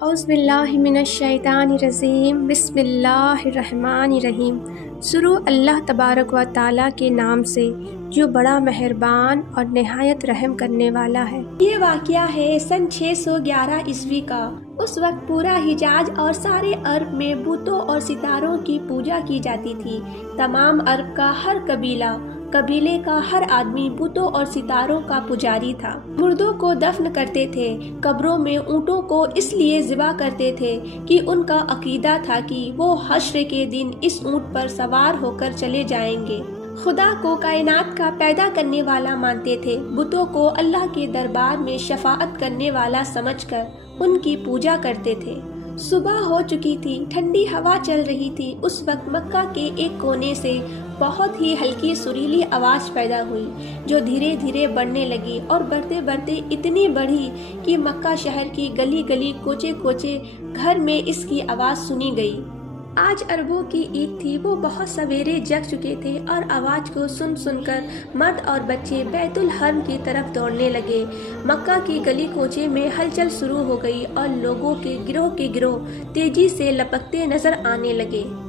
औज़ुबिल्लाहिमिनश्शैतानिर्रजीम बिस्मिल्लाहिर्रहमानिर्रहीम। शुरू अल्लाह तबारक व ताला के नाम से जो बड़ा मेहरबान और नहायत रहम करने वाला है। ये वाक़या है सन 611 ईस्वी का। उस वक्त पूरा हिजाज और सारे अरब में बुतों और सितारों की पूजा की जाती थी। तमाम अरब का हर कबीले का हर आदमी बुतों और सितारों का पुजारी था। मुर्दों को दफन करते थे। कब्रों में ऊँटों को इसलिए ज़िबा करते थे कि उनका अकीदा था कि वो हश्र के दिन इस ऊँट पर सवार होकर चले जाएंगे। खुदा को कायनात का पैदा करने वाला मानते थे। बुतों को अल्लाह के दरबार में शफाअत करने वाला समझकर उनकी पूजा करते थे। सुबह हो चुकी थी, ठंडी हवा चल रही थी। उस वक्त मक्का के एक कोने से बहुत ही हल्की सुरीली आवाज़ पैदा हुई, जो धीरे धीरे बढ़ने लगी और बढ़ते बढ़ते इतनी बढ़ी कि मक्का शहर की गली गली कोचे कोचे घर में इसकी आवाज़ सुनी गई। आज अरबों की ईद थी। वो बहुत सवेरे जग चुके थे और आवाज़ को सुन सुनकर मर्द और बच्चे बैतुल हर्म की तरफ दौड़ने लगे। मक्का की गली कोचे में हलचल शुरू हो गई और लोगों के गिरोह तेजी से लपकते नजर आने लगे।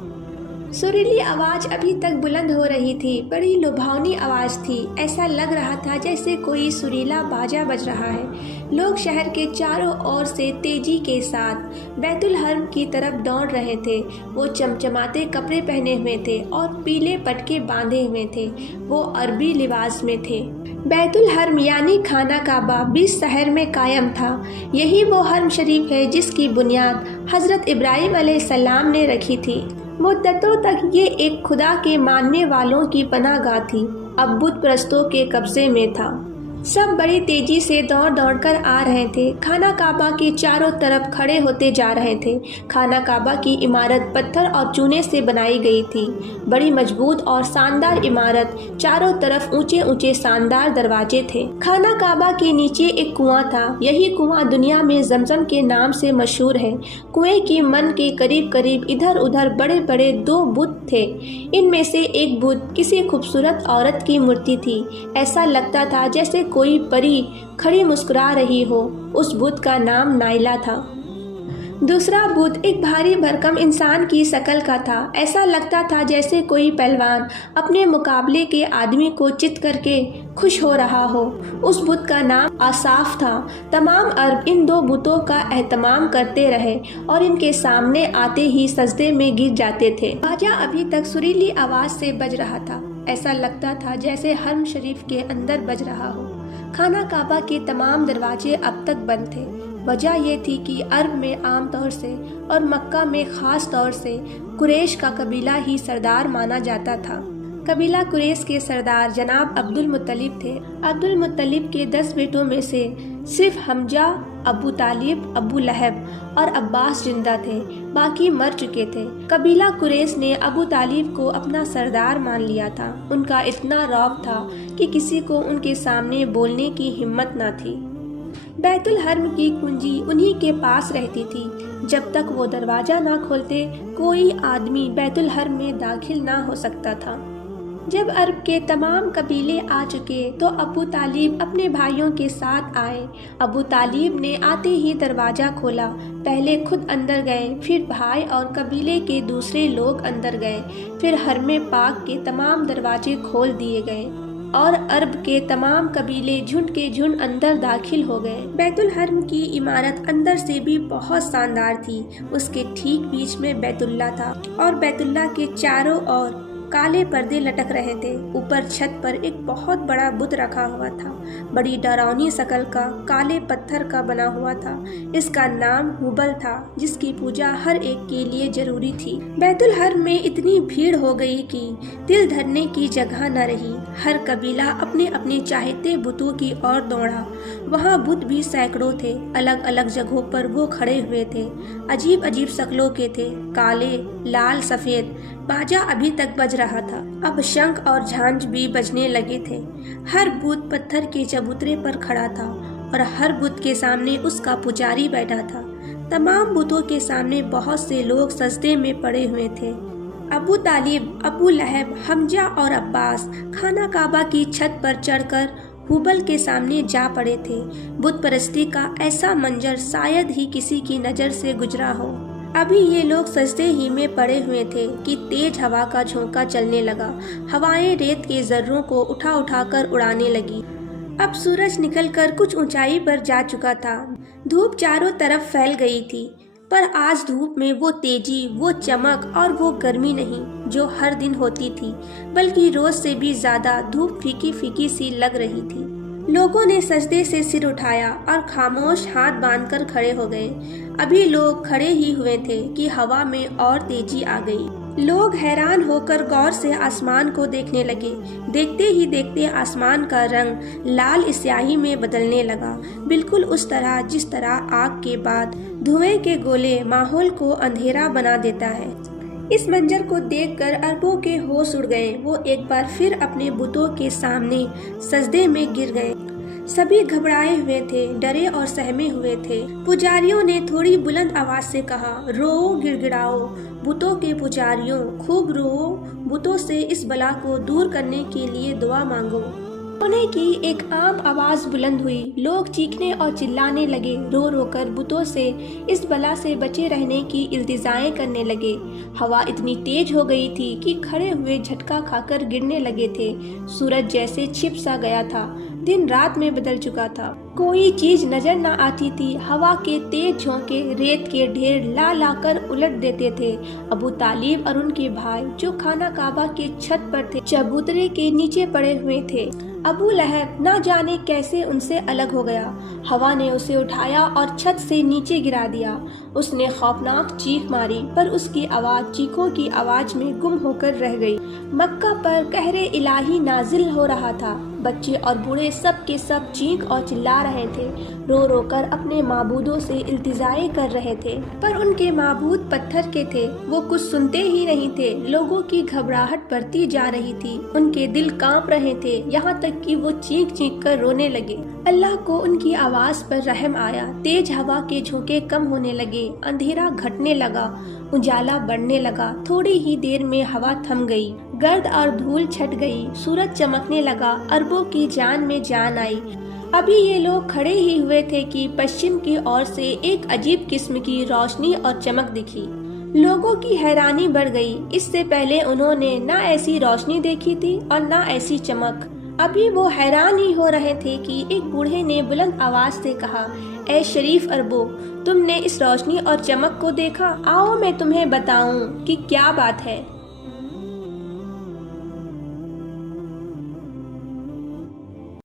सुरीली आवाज़ अभी तक बुलंद हो रही थी। बड़ी लुभावनी आवाज़ थी। ऐसा लग रहा था जैसे कोई सुरीला बाजा बज रहा है। लोग शहर के चारों ओर से तेजी के साथ बैतुल हर्म की तरफ दौड़ रहे थे। वो चमचमाते कपड़े पहने हुए थे और पीले पटके बांधे हुए थे। वो अरबी लिबास में थे। बैतुल हर्म यानी खाना काबा 20 शहर में कायम था। यही वो हर्म शरीफ है जिसकी बुनियाद हज़रत इब्राहिम अलैहिस्सलाम ने रखी थी। मुद्दतों तक ये एक खुदा के मानने वालों की पनाहगाह थी। अब बुत परस्तों के कब्जे में था। सब बड़ी तेजी से दौड़ दौड़ कर आ रहे थे। खाना काबा के चारों तरफ खड़े होते जा रहे थे। खाना काबा की इमारत पत्थर और चूने से बनाई गई थी। बड़ी मजबूत और शानदार इमारत, चारों तरफ ऊंचे ऊंचे शानदार दरवाजे थे। खाना काबा के नीचे एक कुआं था। यही कुआं दुनिया में जमजम के नाम से मशहूर है। कुएं की मन के करीब करीब इधर उधर बड़े बड़े 2 बुत थे। इनमें से एक बुत किसी खूबसूरत औरत की मूर्ति थी। ऐसा लगता था जैसे कोई परी खड़ी मुस्कुरा रही हो। उस बुत का नाम नाइला था। दूसरा बुत एक भारी भरकम इंसान की शक्ल का था। ऐसा लगता था जैसे कोई पहलवान अपने मुकाबले के आदमी को चित करके खुश हो रहा हो। उस बुत का नाम आसाफ था। तमाम अरब इन 2 बुतों का एहतमाम करते रहे और इनके सामने आते ही सजदे में गिर जाते थे। बाजा अभी तक सुरीली आवाज से बज रहा था। ऐसा लगता था जैसे हर्म शरीफ के अंदर बज रहा हो। खाना काबा के तमाम दरवाजे अब तक बंद थे। वजह यह थी कि अरब में आम तौर से और मक्का में ख़ास तौर से कुरैश का कबीला ही सरदार माना जाता था। कबीला कुरैश के सरदार जनाब अब्दुल मुत्तलिब थे। अब्दुल मुत्तलिब के 10 बेटों में से सिर्फ हमजा, अबू तालिब, अबू लहब और अब्बास जिंदा थे। बाकी मर चुके थे। कबीला कुरैश ने अबू तालिब को अपना सरदार मान लिया था। उनका इतना रौब था कि किसी को उनके सामने बोलने की हिम्मत न थी। बैतुल हर्म की कुंजी उन्हीं के पास रहती थी। जब तक वो दरवाजा ना खोलते कोई आदमी बैतुल हर्म में दाखिल ना हो सकता था। जब अरब के तमाम कबीले आ चुके तो अबू तालिब अपने भाइयों के साथ आए। अबू तालिब ने आते ही दरवाजा खोला। पहले खुद अंदर गए, फिर भाई और कबीले के दूसरे लोग अंदर गए। फिर हर्म पाक के तमाम दरवाजे खोल दिए गए और अरब के तमाम कबीले झुंड के झुंड अंदर दाखिल हो गए। बैतुल हर्म की इमारत अंदर से भी बहुत शानदार थी। उसके ठीक बीच में बैतुल्ला था और बैतुल्ला के चारों ओर काले पर्दे लटक रहे थे। ऊपर छत पर एक बहुत बड़ा बुत रखा हुआ था। बड़ी डरावनी शक्ल का, काले पत्थर का बना हुआ था। इसका नाम हुबल था, जिसकी पूजा हर एक के लिए जरूरी थी। बैतुल हर्म में इतनी भीड़ हो गई कि दिल धरने की जगह न रही। हर कबीला अपने अपने चाहते बुतों की ओर दौड़ा। वहाँ बुत भी सैकड़ों थे। अलग अलग जगहों पर वो खड़े हुए थे। अजीब अजीब शक्लों के थे, काले, लाल, सफेद। बाजा अभी तक बज रहा था। अब शंख और झांझ भी बजने लगे थे। हर बुत पत्थर के चबूतरे पर खड़ा था और हर बुत के सामने उसका पुजारी बैठा था। तमाम बुतों के सामने बहुत से लोग सजदे में पड़े हुए थे। अबू तालिब, अबू लहब, हमजा और अब्बास खाना काबा की छत पर चढ़कर हुबल के सामने जा पड़े थे। बुत परस्ती का ऐसा मंजर शायद ही किसी की नज़र से गुजरा हो। अभी ये लोग सजदे ही में पड़े हुए थे कि तेज हवा का झोंका चलने लगा। हवाएं रेत के जर्रों को उठा उठा कर उड़ाने लगी। अब सूरज निकलकर कुछ ऊंचाई पर जा चुका था। धूप चारों तरफ फैल गई थी, पर आज धूप में वो तेजी, वो चमक और वो गर्मी नहीं जो हर दिन होती थी, बल्कि रोज से भी ज्यादा धूप फीकी फीकी सी लग रही थी। लोगों ने सजदे से सिर उठाया और खामोश हाथ बांधकर खड़े हो गए। अभी लोग खड़े ही हुए थे कि हवा में और तेजी आ गई। लोग हैरान होकर गौर से आसमान को देखने लगे। देखते ही देखते आसमान का रंग लाल स्याही में बदलने लगा, बिल्कुल उस तरह जिस तरह आग के बाद धुएं के गोले माहौल को अंधेरा बना देता है। इस मंजर को देखकर अरबों के होश उड़ गए। वो एक बार फिर अपने बुतों के सामने सजदे में गिर गए। सभी घबराए हुए थे, डरे और सहमे हुए थे। पुजारियों ने थोड़ी बुलंद आवाज से कहा, रो, गिड़गिड़ाओ, बुतों के पुजारियों, खूब रो, बुतों से इस बला को दूर करने के लिए दुआ मांगो। रोने की एक आम आवाज बुलंद हुई। लोग चीखने और चिल्लाने लगे। रो रो कर बुतों से इस बला से बचे रहने की इल्तिजाएं करने लगे। हवा इतनी तेज हो गई थी कि खड़े हुए झटका खाकर गिरने लगे थे। सूरज जैसे छिप सा गया था। दिन रात में बदल चुका था। कोई चीज नजर न आती थी। हवा के तेज झोंके रेत के ढेर ला ला कर उलट देते थे। अबू तालिब और उनके भाई जो खाना काबा के छत पर थे, चबूतरे के नीचे पड़े हुए थे। अबू लहब न जाने कैसे उनसे अलग हो गया। हवा ने उसे उठाया और छत से नीचे गिरा दिया। उसने खौफनाक चीख मारी, पर उसकी आवाज चीखों की आवाज में गुम होकर रह गई। मक्का पर कहरे इलाही नाजिल हो रहा था। बच्चे और बूढ़े सब के सब चीख और चिल्ला रहे थे, रो रो कर अपने माबूदों से इल्तिजाएं कर रहे थे। पर उनके माबूद पत्थर के थे, वो कुछ सुनते ही नहीं थे। लोगों की घबराहट बढ़ती जा रही थी। उनके दिल कांप रहे थे, यहाँ तक कि वो चीख चीख कर रोने लगे। अल्लाह को उनकी आवाज पर रहम आया। तेज हवा के झोंके कम होने लगे। अंधेरा घटने लगा, उजाला बढ़ने लगा। थोड़ी ही देर में हवा थम गई। गर्द और धूल छट गई। सूरज चमकने लगा। अरबों की जान में जान आई। अभी ये लोग खड़े ही हुए थे कि पश्चिम की ओर से एक अजीब किस्म की रोशनी और चमक दिखी। लोगों की हैरानी बढ़ गई। इससे पहले उन्होंने न ऐसी रोशनी देखी थी और न ऐसी चमक। अभी वो हैरान ही हो रहे थे कि एक बूढ़े ने बुलंद आवाज से कहा, ए शरीफ अरबो, तुमने इस रोशनी और चमक को देखा? आओ मैं तुम्हें बताऊं कि क्या बात है।